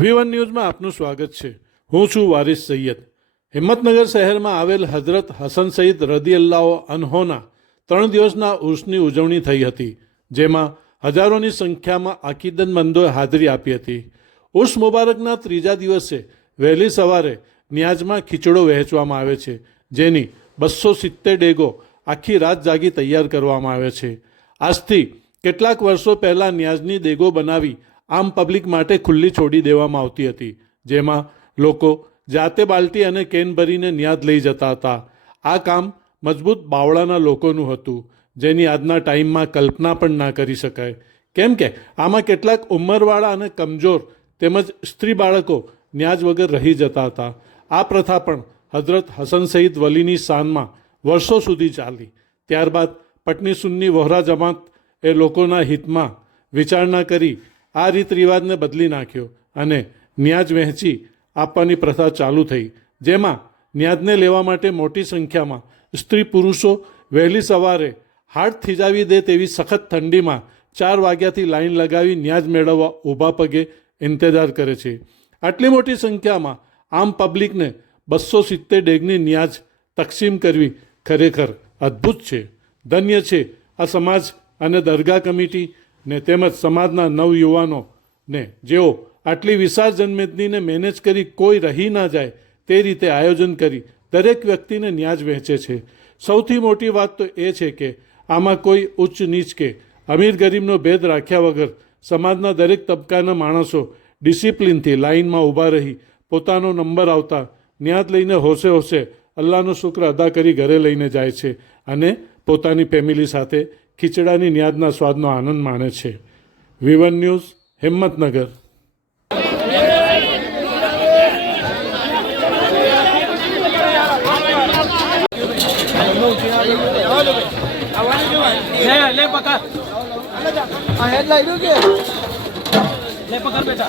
વી one ન્યૂઝમાં આપનું સ્વાગત છે. હું છું વારિસ સૈયદ. હિંમતનગર શહેરમાં આવેલ હઝરત હસન સઈદ રદી અલ્લાહ અનહોના ત્રણ દિવસના ઉર્સની ઉજવણી થઈ હતી, જેમાં હજારોની સંખ્યામાં આકીદનમંદોએ હાજરી આપી હતી. ઉર્સ મુબારકના ત્રીજા દિવસે વહેલી સવારે ન્યાજમાં ખીચડો વહેંચવામાં આવે છે, જેની બસો સિત્તેર ડેગો આખી રાત જાગી તૈયાર કરવામાં આવે છે. આજથી કેટલાક વર્ષો પહેલાં ન્યાજની દેગો બનાવી આમ પબ્લિક માટે ખુલ્લી છોડી દેવામાં આવતી હતી, જેમાં લોકો જાતે બાલટી અને કેન ભરીને ન્યાદ લઈ જતા હતા. આ કામ મજબૂત બાવળાના લોકોનું હતું, જેની આજના ટાઈમમાં કલ્પના પણ ના કરી શકાય. કેમ કે આમાં કેટલાક ઉંમરવાળા અને કમજોર તેમજ સ્ત્રી બાળકો ન્યાજ વગર રહી જતા હતા. આ પ્રથા પણ હઝરત હસન સહિત વલીની શાનમાં વર્ષો સુધી ચાલી. ત્યારબાદ પટની સુન્ની વહોરા જમાત એ લોકોના હિતમાં વિચારણા કરી આ રીત રિવાજને બદલી નાખ્યો અને ન્યાજ વહેંચી આપવાની પ્રથા ચાલુ થઈ, જેમાં ન્યાજને લેવા માટે મોટી સંખ્યામાં સ્ત્રી પુરુષો વહેલી સવારે હાડ થીજાવી દે તેવી સખત ઠંડીમાં ચાર વાગ્યાથી લાઈન લગાવી ન્યાજ મેળવવા ઊભા પગે ઇંતજાર કરે છે. આટલી મોટી સંખ્યામાં આમ પબ્લિકને બસો સિત્તેર ડેગની ન્યાજ તકસીમ કરવી ખરેખર અદ્ભુત છે. ધન્ય છે આ સમાજ અને દરગાહ કમિટી ને તેમજ સમાજના નવયુવાનો ને જેઓ આટલી વિશાળ જન્મેદનીને મેનેજ કરી કોઈ રહી ના જાય તે રીતે આયોજન કરી દરેક વ્યક્તિને ન્યાજ વહેંચે છે. સૌથી મોટી વાત તો એ છે કે આમાં કોઈ ઉચ્ચ નીચ કે અમીર ગરીબનો ભેદ રાખ્યા વગર સમાજના દરેક તબક્કાના માણસો ડિસિપ્લિનથી લાઇનમાં ઊભા રહી પોતાનો નંબર આવતા ન્યાજ લઈને હોશે હોશે અલ્લાહનો શુક્ર અદા કરી ઘરે લઈને જાય છે અને પોતાની ફેમિલી સાથે ખીચડાની ન્યાજના સ્વાદનો આનંદ માણે છે. વિવન ન્યૂઝ હિંમતનગર. લે પકડ બેટા.